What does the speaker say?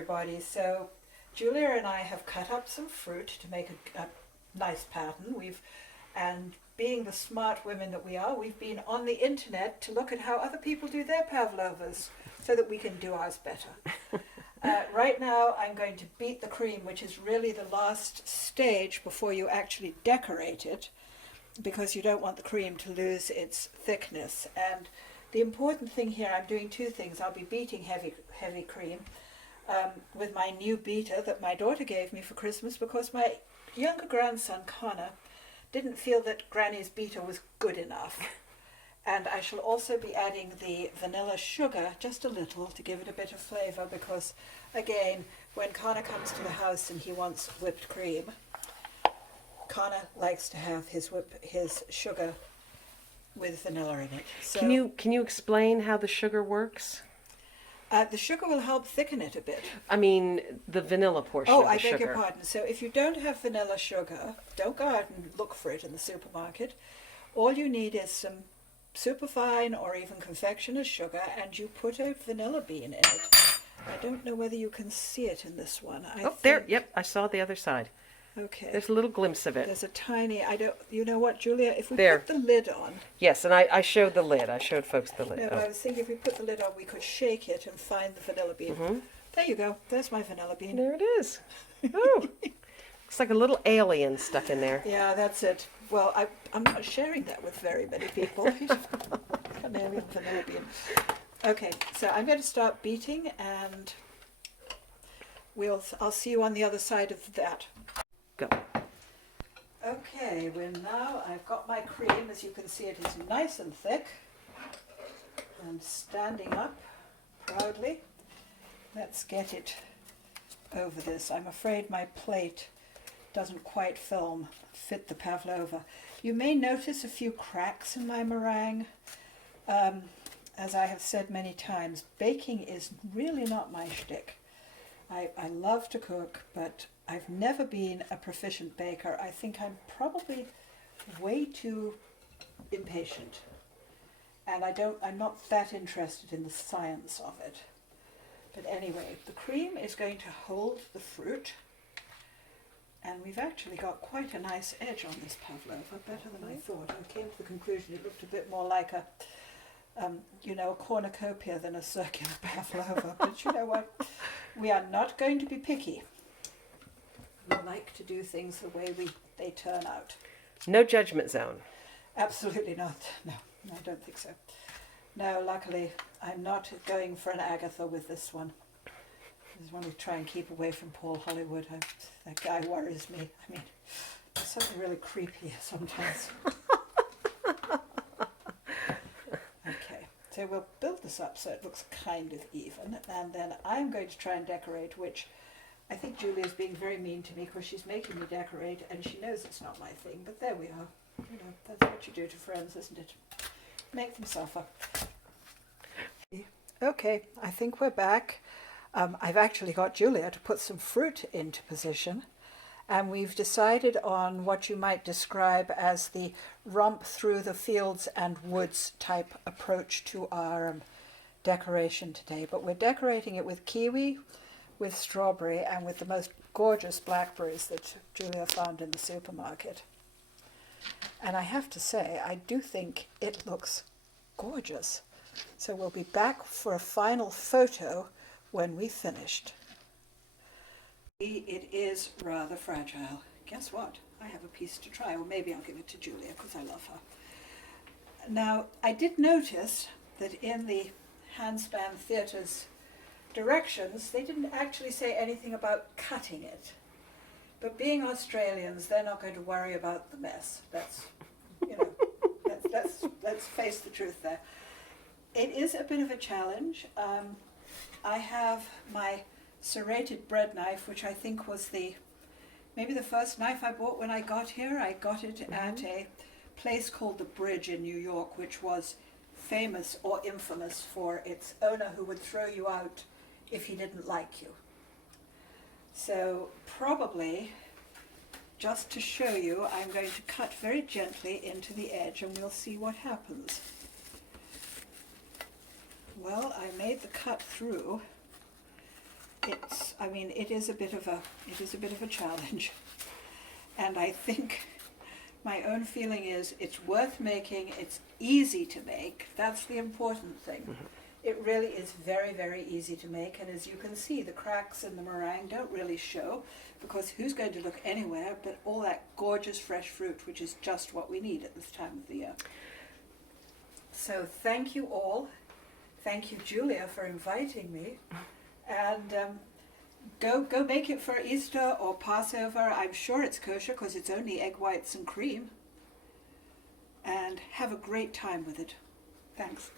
everybody. So Julia and I have cut up some fruit to make a nice pattern. And being the smart women that we are, we've been on the internet to look at how other people do their pavlovas so that we can do ours better. Right now I'm going to beat the cream, which is really the last stage before you actually decorate it, because you don't want the cream to lose its thickness. And the important thing here, I'm doing two things. I'll be beating heavy cream with my new beater that my daughter gave me for Christmas, because my younger grandson, Connor, didn't feel that Granny's beater was good enough. And I shall also be adding the vanilla sugar, just a little, to give it a bit of flavour, because, again, when Connor comes to the house and he wants whipped cream, Connor likes to have his sugar with vanilla in it. So, can you explain how the sugar works? The sugar will help thicken it a bit. I mean, the vanilla portion of the sugar. Oh, I beg your pardon. So if you don't have vanilla sugar, don't go out and look for it in the supermarket. All you need is some superfine or even confectioner's sugar, and you put a vanilla bean in it. I don't know whether you can see it in this one. There, yep, I saw the other side. Okay. There's a little glimpse of it. There's a tiny, you know what, Julia, if we there. put the lid on. Yes, and I showed the lid. I showed folks the lid. No, I was thinking if we put the lid on, we could shake it and find the vanilla bean. Mm-hmm. There you go. There's my vanilla bean. There it is. Oh, looks like a little alien stuck in there. Yeah, that's it. Well, I'm not sharing that with very many people. An alien vanilla bean. Okay, so I'm going to start beating, and I'll see you on the other side of that. Go. Okay, well now I've got my cream. As you can see, it is nice and thick. I'm standing up proudly. Let's get it over this. I'm afraid my plate doesn't quite fit the pavlova. You may notice a few cracks in my meringue. As I have said many times, baking is really not my shtick. I love to cook, but I've never been a proficient baker. I think I'm probably way too impatient. And I'm not that interested in the science of it. But anyway, the cream is going to hold the fruit. And we've actually got quite a nice edge on this pavlova, better than I thought. I came to the conclusion it looked a bit more like a cornucopia than a circular pavlova. But you know what? We are not going to be picky. We like to do things the way they turn out. No judgment zone. Absolutely not. No, I don't think so. No, luckily, I'm not going for an Agatha with this one. I just want to try and keep away from Paul Hollywood. That guy worries me. I mean, he's something really creepy sometimes. Okay, so we'll build this up so it looks kind of even, and then I'm going to try and decorate, which I think Julia's being very mean to me because she's making me decorate, and she knows it's not my thing, but there we are. You know, that's what you do to friends, isn't it? Make them suffer. Okay, I think we're back. I've actually got Julia to put some fruit into position, and we've decided on what you might describe as the romp through the fields and woods type approach to our decoration today. But we're decorating it with kiwi, with strawberry, and with the most gorgeous blackberries that Julia found in the supermarket. And I have to say, I do think it looks gorgeous. So we'll be back for a final photo when we finished. It is rather fragile. Guess what? I have a piece to try, or maybe I'll give it to Julia because I love her. Now, I did notice that in the Handspan Theatre's directions, they didn't actually say anything about cutting it. But being Australians, they're not going to worry about the mess. Let's face the truth there. It is a bit of a challenge. I have my serrated bread knife, which I think was maybe the first knife I bought when I got here. I got it at a place called The Bridge in New York, which was famous or infamous for its owner who would throw you out if he didn't like you. So probably, just to show you, I'm going to cut very gently into the edge and we'll see what happens. Well, I made the cut through. It's I mean, it is a bit of a challenge, and I think my own feeling is it's worth making. It's easy to make. That's the important thing. Mm-hmm. It really is very, very easy to make, and as you can see, the cracks in the meringue don't really show, because who's going to look anywhere but all that gorgeous fresh fruit, which is just what we need at this time of the year. So thank you all. Thank you, Julia, for inviting me. And go make it for Easter or Passover. I'm sure it's kosher because it's only egg whites and cream. And have a great time with it. Thanks.